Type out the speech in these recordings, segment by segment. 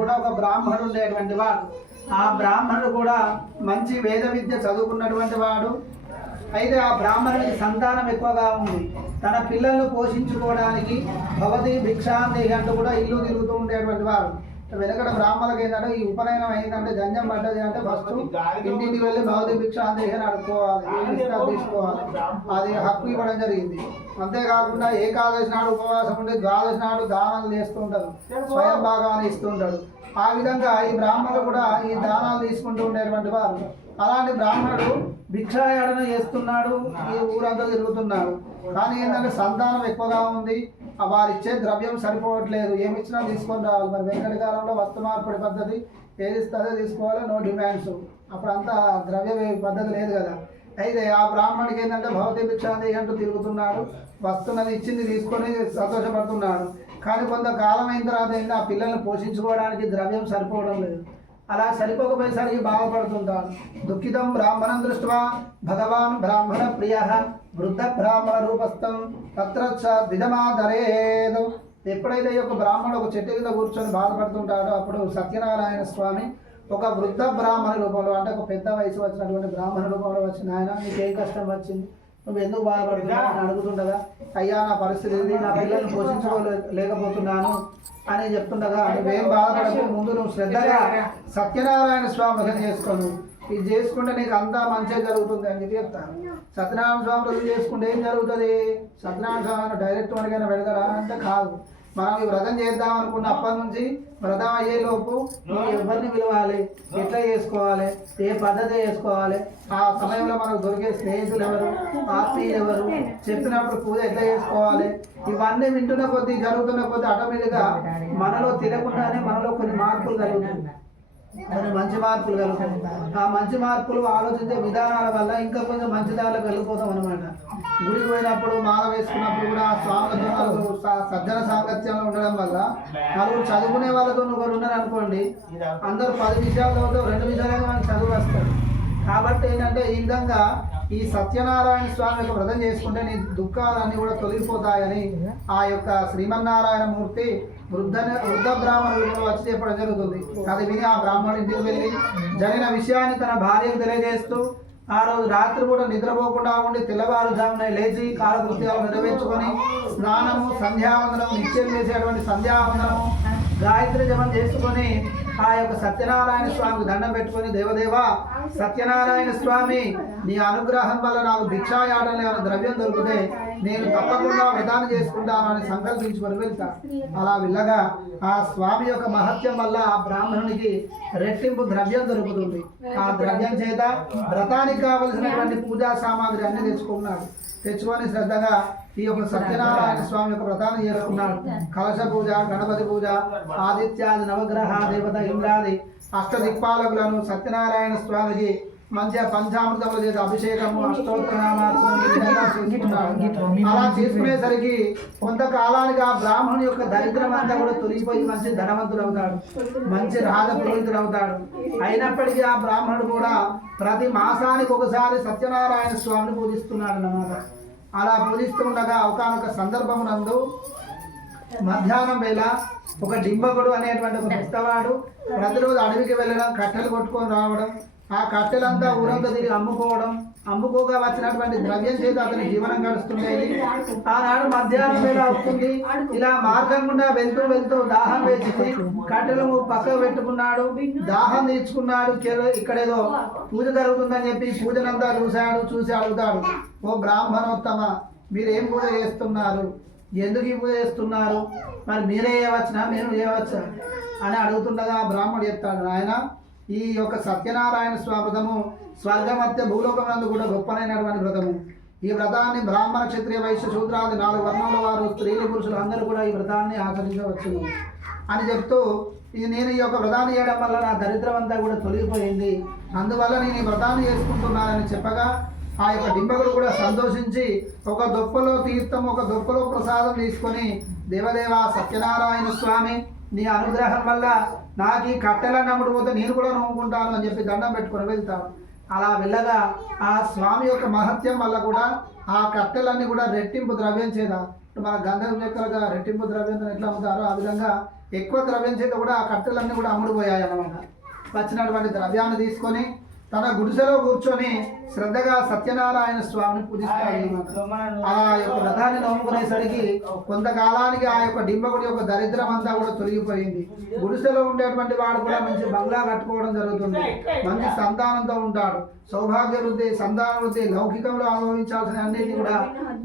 కూడా ఒక బ్రాహ్మణుడు ఉండేటువంటి వాడు. ఆ బ్రాహ్మణుడు కూడా మంచి వేద విద్య చదువుకున్నటువంటి వాడు. అయితే ఆ బ్రాహ్మణుడికి సంతానం ఎక్కువగా ఉంది. తన పిల్లలను పోషించుకోవడానికి భవతి భిక్షాంతి అంటూ కూడా ఇల్లు తిరుగుతూ ఉండేటువంటి వాడు. వెనకడ బ్రాహ్మణులకు ఏంటంటే ఈ ఉపనయనం అయిందంటే జంజం పడ్డది అంటే ఫస్ట్ ఇంటింటికి వెళ్ళి భవతి భిక్షాందేహి అని అడుక్కోవాలి తీసుకోవాలి? అది హక్కు ఇవ్వడం జరిగింది. అంతేకాకుండా ఏకాదశి నాడు ఉపవాసం ఉండి ద్వాదశి నాడు దానాలు చేస్తుంటారు స్వయం భాగాన్ని ఇస్తుంటాడు ఆ విధంగా ఈ బ్రాహ్మణులు కూడా ఈ దానాలు తీసుకుంటూ ఉండేటువంటి వారు. అలాంటి బ్రాహ్మణుడు భిక్షాయాడన చేస్తున్నాడు. ఈ ఊరంతా తిరుగుతున్నాడు కానీ ఏంటంటే సంతానం ఎక్కువగా ఉంది. వారిచ్చే వారు ఇచ్చే ద్రవ్యం సరిపోవట్లేదు. ఏమి ఇచ్చినా తీసుకొని రావాలి. మరి వెంకటి కాలంలో వస్తు మార్పిడి పద్ధతి ఏది ఇస్తుందో తీసుకోవాలి నో డిమాండ్స్. అప్పుడు అంతా ద్రవ్య పద్ధతి లేదు కదా. అయితే ఆ బ్రాహ్మణుడికి ఏంటంటే భౌతిక భిక్షాంతి అంటూ తిరుగుతున్నాడు. వస్తున్నది ఇచ్చింది తీసుకొని సంతోషపడుతున్నాడు. కానీ కొంతకాలం అయిన తర్వాత ఏంటంటే ఆ పిల్లల్ని పోషించుకోవడానికి ద్రవ్యం సరిపోవడం లేదు. అలా సరిపోకపోయేసరికి బాధపడుతుంటాను దుఃఖితం బ్రాహ్మణం దృష్ట్యా భగవాన్ బ్రాహ్మణ ప్రియ వృద్ధ బ్రాహ్మణ రూపస్థం తత్ర విధమాధరేదు ఎప్పుడైతే ఈ యొక్క బ్రాహ్మణుడు ఒక చెట్టు కింద కూర్చొని బాధపడుతుంటాడో అప్పుడు సత్యనారాయణ స్వామి ఒక వృద్ధ బ్రాహ్మణ రూపంలో అంటే ఒక పెద్ద వయసు వచ్చినటువంటి బ్రాహ్మణ రూపంలో వచ్చిన ఆయన నీకు ఏం కష్టం వచ్చింది? నువ్వు ఎందుకు బాధపడుతున్నావు అని అడుగుతుండగా అయ్యా నా పరిస్థితి ఇది నా పిల్లల్ని పోషించుకోలేకపోతున్నాను అని చెప్తుండగా నువ్వేం బాధపడకు ముందు నువ్వు శ్రద్ధగా సత్యనారాయణ స్వామి భజన చేసుకోను ఇది చేసుకుంటే నీకు అంతా మంచిగా జరుగుతుంది అని చెప్పి చెప్తాను సత్యనారాయణ స్వామి భజన చేసుకుంటే ఏం జరుగుతుంది? సత్యనారాయణ స్వామి డైరెక్ట్ మనకైనా పెడతారా? అంటే కాదు. మనం ఈ వ్రతం చేద్దాం అనుకున్న అప్పటి నుంచి వ్రతం అయ్యేలోపు నువ్వు ఎవరిని పిలవాలి? ఎట్లా చేసుకోవాలి? ఏ పద్ధతి చేసుకోవాలి? ఆ సమయంలో మనకు దొరికే స్నేహితులు ఎవరు? ఆత్మీయులు ఎవరు? చెప్పినప్పుడు పూజ ఎట్లా చేసుకోవాలి? ఇవన్నీ వింటున్న కొద్దీ జరుగుతున్న కొద్దీ ఆటోమేటిక్గా మనలో తినకుండానే మనలో కొన్ని మార్పులు కలుగుతాయి మంచి మార్పులు కలుగుతాయి. ఆ మంచి మార్పులు ఆలోచించే విధానాల వల్ల ఇంకా కొంచెం మంచి దారిలో వెళ్ళిపోతాం అనమాట గుడికి పోయినప్పుడు మాల వేసుకున్నప్పుడు కూడా ఆ స్వాములతో నలుగురు సజ్జన సాంగత్యంలో ఉండడం వల్ల నలుగురు చదువుకునే వాళ్ళతో ఒకరు ఉన్నారు అనుకోండి అందరూ పది విషయాలతో రెండు విషయాలైనా మనకి చదువు వస్తారు కాబట్టి ఏంటంటే ఈ విధంగా ఈ సత్యనారాయణ స్వామి యొక్క వ్రతం చేసుకుంటే నీ దుఃఖాలన్నీ కూడా తొలగిపోతాయని ఆ యొక్క శ్రీమన్నారాయణ మూర్తి వృద్ధ వృద్ధ బ్రాహ్మణులు వచ్చి చెప్పడం జరుగుతుంది. అది విని ఆ బ్రాహ్మణుడి ఇంటికి వెళ్ళి జరిగిన విషయాన్ని తన భార్యకు తెలియజేస్తూ ఆ రోజు రాత్రి కూడా నిద్రపోకుండా ఉండి తెల్లవారుజామున లేచి కాలకృత్యాలు నెరవేర్చుకొని స్నానము సంధ్యావందనము నిత్యం చేసేటువంటి సంధ్యావందనము గాయత్రి జపం చేసుకొని ఆ యొక్క సత్యనారాయణ స్వామికి దండం పెట్టుకొని దేవదేవ సత్యనారాయణ స్వామి నీ అనుగ్రహం వల్ల నాకు భిక్షాయాటంలో ఏమైనా ద్రవ్యం దొరికితే నేను తప్పకుండా విధానం చేసుకుంటాను అని సంకల్పించుకొని వెళ్తాను అలా వెళ్ళగా ఆ స్వామి యొక్క మహత్యం వల్ల ఆ బ్రాహ్మణునికి రెట్టింపు ద్రవ్యం దొరుకుతుంది. ఆ ద్రవ్యం చేత వ్రతానికి కావలసినటువంటి పూజా సామాగ్రి అన్ని తెచ్చుకున్నాడు. తెచ్చుకొని శ్రద్ధగా ఈ యొక్క సత్యనారాయణ స్వామి యొక్క వ్రతాన్ని చేసుకున్నాడు. కలశ పూజ గణపతి పూజ ఆదిత్యాది నవగ్రహ దేవత ఇంద్రాది అష్టదిక్పాలకులను సత్యనారాయణ స్వామికి మంచిగా పంచామృతములు చేసి అభిషేకము అష్టోత్తర అలా చేసుకునేసరికి కొంతకాలానికి ఆ బ్రాహ్మణు యొక్క దరిద్రం అంతా కూడా తొలగిపోయి మంచి ధనవంతుడు అవుతాడు మంచి రాజ పురోహితుడు అవుతాడు అయినప్పటికీ ఆ బ్రాహ్మణుడు కూడా ప్రతి మాసానికి ఒకసారి సత్యనారాయణ స్వామిని పూజిస్తున్నాడు అన్నమాట అలా పూజిస్తుండగా ఒకనొక సందర్భమునందు మధ్యాహ్నం వేళ ఒక డింబకుడు అనేటువంటి ఒక పుస్తవాడు ప్రతిరోజు అడవికి వెళ్ళడం కట్టెలు కొట్టుకొని రావడం ఆ కట్టెలంతా ఊరంతా తిరిగి అమ్ముకోవడం అమ్ముకోగా వచ్చినటువంటి ద్రవ్యం చేత అతని జీవనం గడుస్తుండేది ఆనాడు మధ్యాహ్నం వేళ వస్తుంది. ఇలా మార్గం గుండా వెళ్తూ వెళ్తూ దాహం వేసింది. కట్టెలు పక్కకు పెట్టుకున్నాడు. దాహం తీర్చుకున్నాడు. ఇక్కడ ఇక్కడేదో పూజ జరుగుతుందని చెప్పి పూజనంతా చూశాడు చూసి అడుగుతాడు. ఓ బ్రాహ్మణోత్తమ మీరు ఏం పూజ చేస్తున్నారు? ఎందుకు ఈ పూజ చేస్తున్నారు? మరి మీరే చేయవచ్చునా? మేము చేయవచ్చా? అని అడుగుతుండగా బ్రాహ్మణుడు చెప్తాడు ఆయన ఈ యొక్క సత్యనారాయణ స్వామి వ్రతము స్వర్గమత్య భూలోకమందు కూడా గొప్పనైనటువంటి వ్రతము. ఈ వ్రతాన్ని బ్రాహ్మణ క్షత్రియ వైశ్య శూద్రాది నాలుగు వర్ణముల వారు స్త్రీలు పురుషులు అందరూ కూడా ఈ వ్రతాన్ని ఆచరించవచ్చును. అని చెప్తూ ఇది నేను ఈ యొక్క వ్రతాన్ని చేయడం వల్ల నా దరిద్రం అంతా కూడా తొలగిపోయింది. అందువల్ల నేను ఈ వ్రతాన్ని చేసుకుంటున్నానని చెప్పగా ఆ యొక్క డింబకుడు కూడా సంతోషించి ఒక దొప్పలో తీర్థం ఒక దొప్పలో ప్రసాదం తీసుకొని దేవదేవ సత్యనారాయణ స్వామి నీ అనుగ్రహం వల్ల నాకు ఈ కట్టెల నమ్ముడు పోతే నేను కూడా నమ్ముకుంటాను అని చెప్పి దండం పెట్టుకొని వెళ్తాను అలా వెళ్ళగా ఆ స్వామి యొక్క మహత్యం వల్ల కూడా ఆ కట్టెలన్నీ కూడా రెట్టింపు ద్రవ్యం చేత మన గంధం చెక్కలుగా రెట్టింపు ద్రవ్యం ఎట్లా అమ్ముతారో ఆ విధంగా ఎక్కువ ద్రవ్యం చేత కూడా ఆ కట్టెలన్నీ కూడా అమ్ముడుపోయాయి అన్నమాట. వచ్చినటువంటి ద్రవ్యాన్ని తీసుకొని తన గుడిసెలో కూర్చొని శ్రద్ధగా సత్యనారాయణ స్వామిని పూజిస్తాడు ఆ యొక్క రథాన్ని నమ్ముకునేసరికి కొంతకాలానికి ఆ యొక్క డింబకుడి యొక్క దరిద్రం అంతా కూడా తొలగిపోయింది. గుడిసెలో ఉండేటువంటి వాడు కూడా మంచి బంగ్లా కట్టుకోవడం జరుగుతుంది. మంచి సంతానంతో ఉంటాడు. సౌభాగ్య వృద్ధి సంతాన వృద్ధి లౌకికంలో అనుభవించాల్సిన అన్నిటి కూడా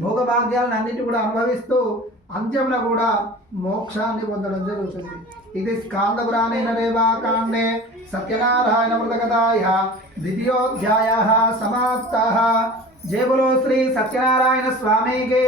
భోగభాగ్యాలను అన్నిటి కూడా అనుభవిస్తూ అంత్యంలో కూడా మోక్షాన్ని పొందడం జరుగుతుంది. ఇది స్కాందపురాణేన రేవా కాండే సత్యనారాయణ మృతకథాయ ద్వితీయోధ్యాయ సమాప్త. జయ బలో శ్రీ సత్యనారాయణ స్వామికి.